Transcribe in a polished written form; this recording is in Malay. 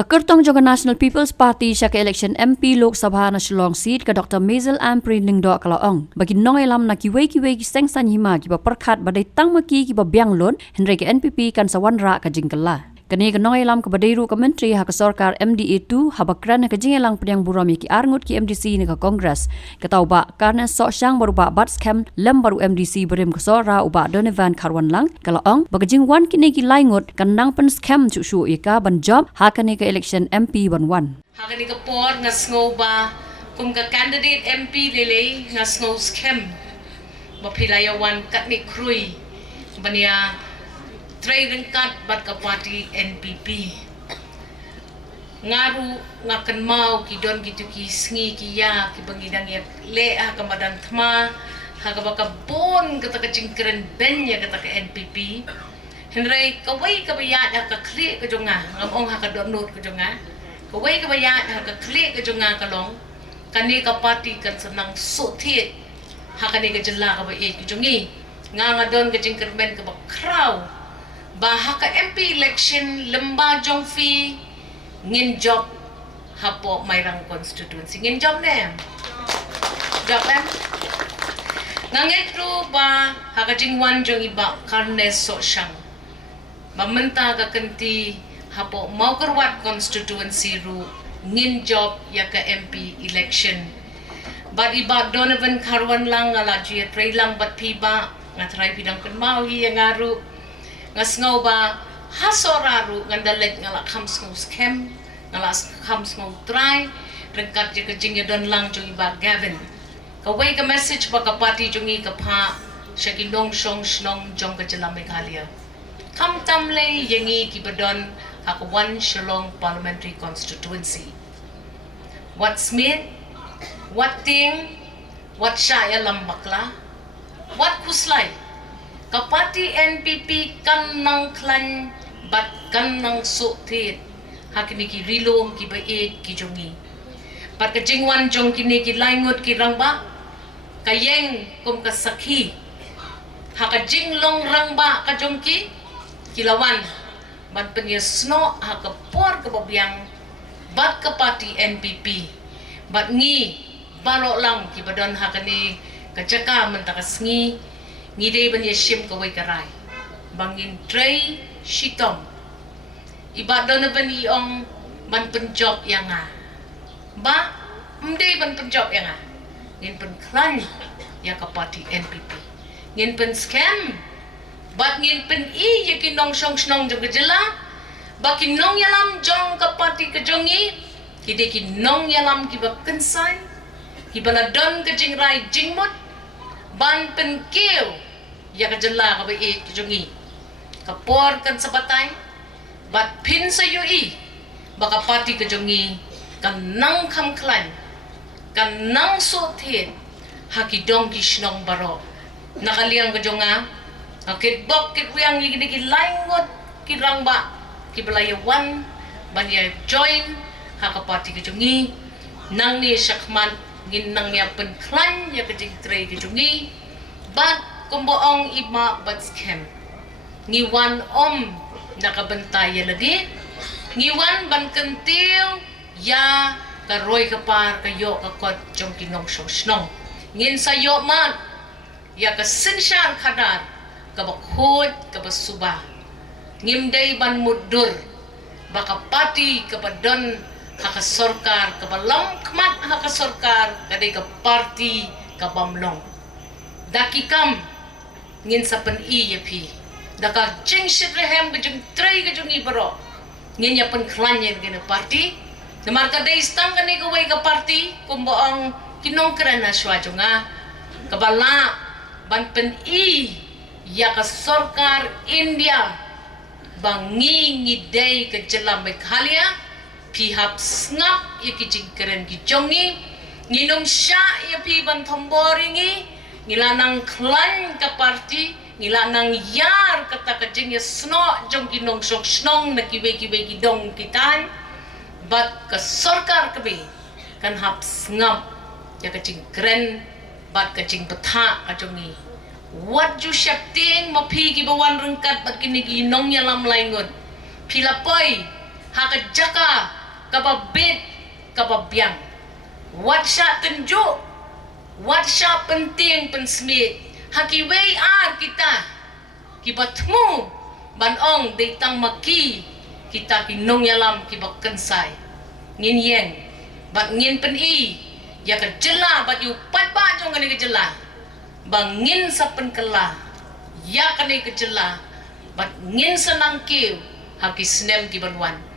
Kakertong Joga National People's Party siya ka election MP Lok Sabha na Shillong seat ka Dr. Maisel Amprin Lingdo Kalaong. Bagi nong elam na kiway kiseng sanhima kiba perkat badai tang maki kiba bianglon Henry ke NPP kan sawanra ka jingkala. Kani ka nong elam ka badairu ka menteri ha ka sorkar MDA2 habakran ka jingelang pediang burami ki arngut ki MDC ni ka Kongres. Katau ba karena sok syang baru ba bat scam lem baru MDC berim ka sora uba Donovan Karwan lang Kalaong bagajing wan kini ki laingut kan nang pen scam chu ika ban job ha kani ka election MP 11. Hakani ka por nga sngo ba kum ka candidate MP lele nga sngo scam ba pilayawan kat ni krui bania trading kat bat ka party NPP ngaru nga kan mau ki don gitu ki sngi ki ya ki bangidang ya le ha ka madan thma ha ka ba ka bon ka ta ka cingkren ben ya ka ta ka NPP henry ka wai ka ba ya ka kli ka jonga ngam ha ka don not ka jonga kawai ka baya ha ka klik ka jonga kalong kani ka party kan senang sotiet ha kani ka jela ka ba ka jongi nga don ka jingkermen ka ba kraw ba ha ka MP election lemba jong fi ngin job ha po mairang constituency ngin job ne job ngangetro ba ha ka jingwan jong iba karne so syang mamenta ka kanti hapo mau kerwat constituency ru ngin job ya ka MP election but iba Donovan Karwan lang ala jia tray lang bat piba nga try pidang kun mau hi nga ru nga sngaw ba hasoraru nga dalet nga la kham sngaw scam nga la kham sngaw try rengkat je ka jing don lang jung iba Gavin kawai ka message ba ka party jungi ka pha shakinong shong shnong jong ka jela Meghalaya kam tamle yengi ki badon hak one Shillong parliamentary constituency. What Smith, what Ting, what Shaya Lambakla, what Kuslay. Kapati NPP kan nang klan bat kan nang suktit hak ni ki rilong ki baik ki jongi. Pat ka jingwan jong kini ki laingut ki rangba kayeng kum ka sakhi hak ka jinglong rangba ka jongki kilawan ban penyesno ha ka por ka babiang bat ka party NPP bat ngi balok lang ki badon ha kani ka jaka man ta ka sngi ngi de ban yesim ka wai karai bangin tray shitom iba Donovan iong ban penjob yang ba mde ban penjob yang ngin pen klan ya ka party NPP ngin pen scam bat ngin pen i yakin nong song snong jong jela bakin nong yalam jong ka party ka jongi kide ki nong yalam ki ba kensai ki bala don ka jing rai jingmut ban pen keu ya ka jela ka ba i ki jongi ka por kan sabatay bat pin sa yu i baka party ka jongi kan nang kham klan kan nang so the haki dong ki snong baro nakaliang ka jonga kit bok kit wiang yi ki laingot ki rangba ki belayawan banya join ha ka party ki jungi nang ni syakman ngin nang ya pen klan ya ka jing tray ki jungi bat kumboong ima bat scam ngiwan nakabantay ya lagi ngiwan ban kentil ya ka roy ka par kayo ka kot jong kinong snong ngin sayo man ya ka sinshan kadar kabakhod kabasuba ngimday ban mudur baka pati kabadon haka sorkar kabalam kmat haka sorkar kadai ka party kabamlong dakikam ngin sa pen yapi daka jing shitrehem gajung tray gajung ibaro ngin ya pen klanya gena party namar kadai stang kani gawai ka party kumboang kinong krana swajunga kabala ban pen ya ka sorkar India bangi ngidai ke jela Meghalaya pihap snap ya ki jingkeren ki jongi nginom sya ya pi ban thomboringi ngilanang klan ka party ngilanang yar kata ka jing ya sno jong ki nong sok snong na ki ki dong kitan bat ka sorkar ka be kan hap snap ya ka jingkeren bat ka jing petha ka jongi what you shapting mapi ki bawan rengkat bat kini ki nong yalam laingon pila poi haka jaka kababit kababyang. Wat siya tunjuk, wat siya penting pensmit, hakiway kita, kibatmu banong datang maki, kita kinong yalam kibak kensay. Ngin yeng, bat ngin pen ya kejela bat yu pat ba jong kani kejela. Bangin sa penkela, ya kani kejela, bat ngin senang kiu, haki snem kibanwan.